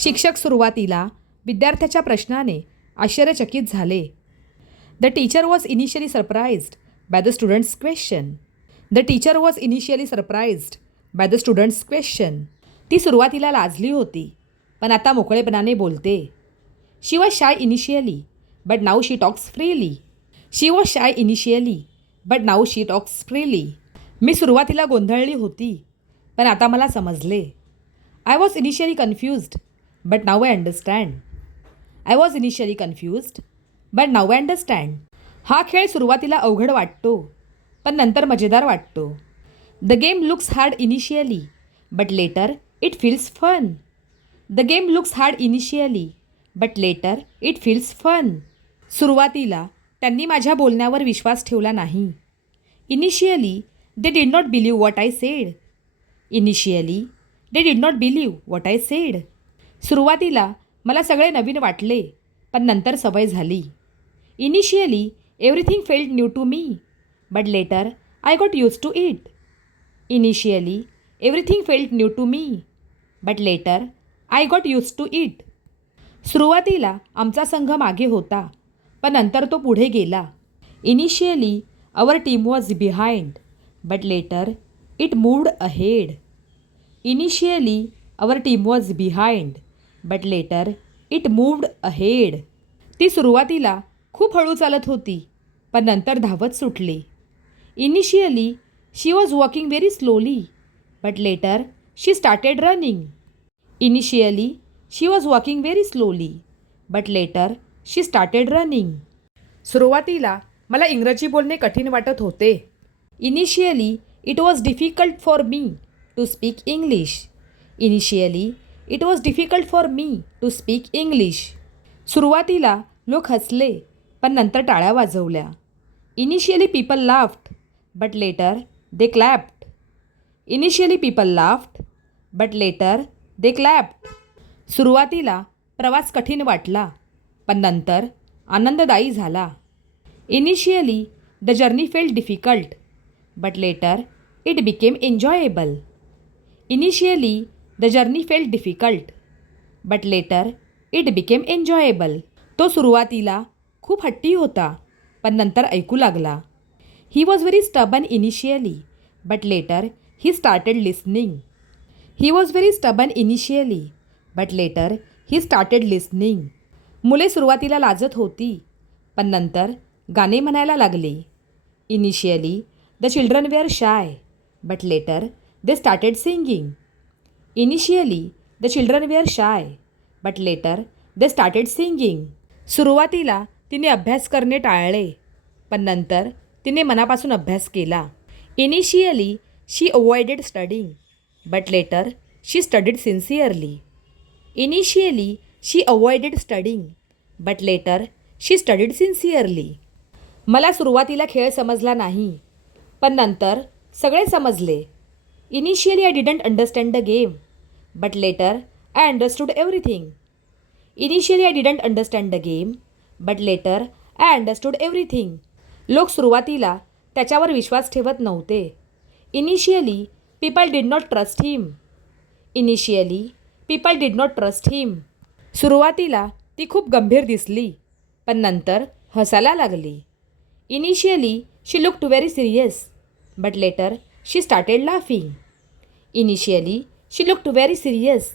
शिक्षक सुरुवातीला विद्यार्थ्याच्या प्रश्नाने आश्चर्यचकित झाले. The teacher was initially surprised by the student's question. The teacher was initially surprised by the student's question. ती सुरुवातीला लाजली होती, पण आता मोकळेपणाने बोलते. She was shy initially, but now she talks freely. She was shy initially, but now she talks freely. मी सुरुवातीला गोंधळली होती, पण आता मला समजले. I was initially confused, but now I understand. I was initially confused, but now I understand. हा खेळ सुरुवातीला अवघड वाटतो, पण नंतर मजेदार वाटतो. The game looks hard initially, but later it feels fun. The game looks hard initially, but later it feels fun. सुरुवातीला त्यांनी माझ्या बोलण्यावर विश्वास ठेवला नाही. Initially they did not believe what I said. Initially they did not believe what I said. सुरुवातीला मला सगळे नवीन वाटले, पण नंतर सवय झाली. Initially everything felt new to me, but later I got used to it. Initially everything felt new to me, but later I got used to it. सुरुवातीला आमचा संघ मागे होता, पण नंतर तो पुढे गेला. Initially our team was behind, but later it moved ahead. Initially our team was behind, but later it moved ahead. ती सुरुवातीला खूप हळू चालत होती, पण नंतर धावत सुटली. Initially she was walking very slowly, but later she started running. Initially she was walking very slowly, but later she started running. सुरुवातीला मला इंग्रजी बोलणे कठीण वाटत होते. Initially it was difficult for me to speak English. Initially it was difficult for me to speak English. सुरुवातीला लोक हसले, पण नंतर टाळ्या वाजवल्या. Initially people laughed, but later they clapped. Initially people laughed, but later they clapped. सुरुवातीला प्रवास कठीण वाटला, पण नंतर आनंददायी झाला. Initially the journey felt difficult, but later it became enjoyable. Initially the journey felt difficult, but later it became enjoyable. तो सुरुवातीला खूप हट्टी होता, पण नंतर ऐकू लागला. He was very stubborn initially, but later he started listening. He was very stubborn initially, but later he started listening. मुले सुरुवातीला लाजत होती, पण नंतर गाणे म्हणायला लागली. Initially the children were shy, but later they started singing. Initially the children were shy, but later they started singing. सुरुवातीला तिने अभ्यास करणे टाळले, पण नंतर तिने मनापासून अभ्यास केला. Initially she avoided studying, but later she studied sincerely. Initially she avoided studying, but later she studied sincerely. मला सुरुवातीला खेळ समजला नाही, पण नंतर सगळे समजले. Initially I didn't understand the game, but later I understood everything. Initially I didn't understand the game, but later I understood everything. लोक सुरुवातीला त्याच्यावर विश्वास ठेवत नव्हते. Initially people did not trust him. Initially people did not trust हिम. सुरुवातीला ती खूप गंभीर दिसली, पण नंतर हसायला लागली. Initially she looked very serious, but later she started laughing. Initially she looked very serious,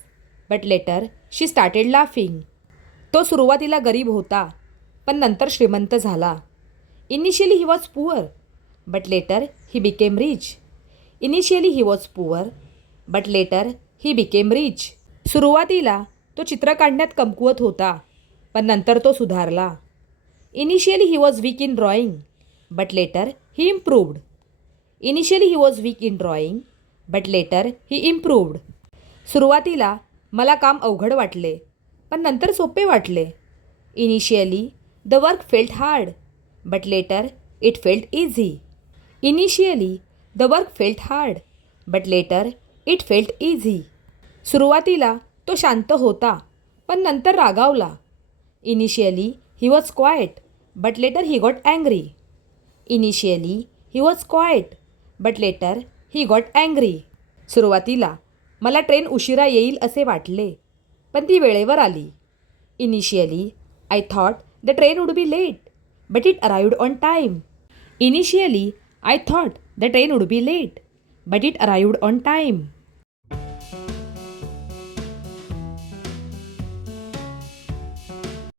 but later she started laughing. तो सुरुवातीला गरीब होता, पण नंतर श्रीमंत झाला. Initially he was poor, but later he became rich. Initially he was poor, but later he became rich. सुरुवातीला तो चित्र काढण्यात कमकुवत होता, पण नंतर तो सुधारला. Initially he was weak in drawing, but later he improved. Initially he was weak in drawing, but later he improved. सुरुवातीला मला काम अवघड वाटले, पण नंतर सोपे वाटले. Initially the work felt hard, but later it felt easy. Initially the work felt hard, but later it felt easy. सुरुवातीला तो शांत होता, पण नंतर रागावला. Initially he was quiet, but later he got angry. Initially he was quiet, but later he got angry. सुरुवातीला मला train उशिरा येईल असे वाटले, पण ती वेळेवर आली. Initially I thought the train would be late, but it arrived on time. Initially I thought the train would be late, but it arrived on time.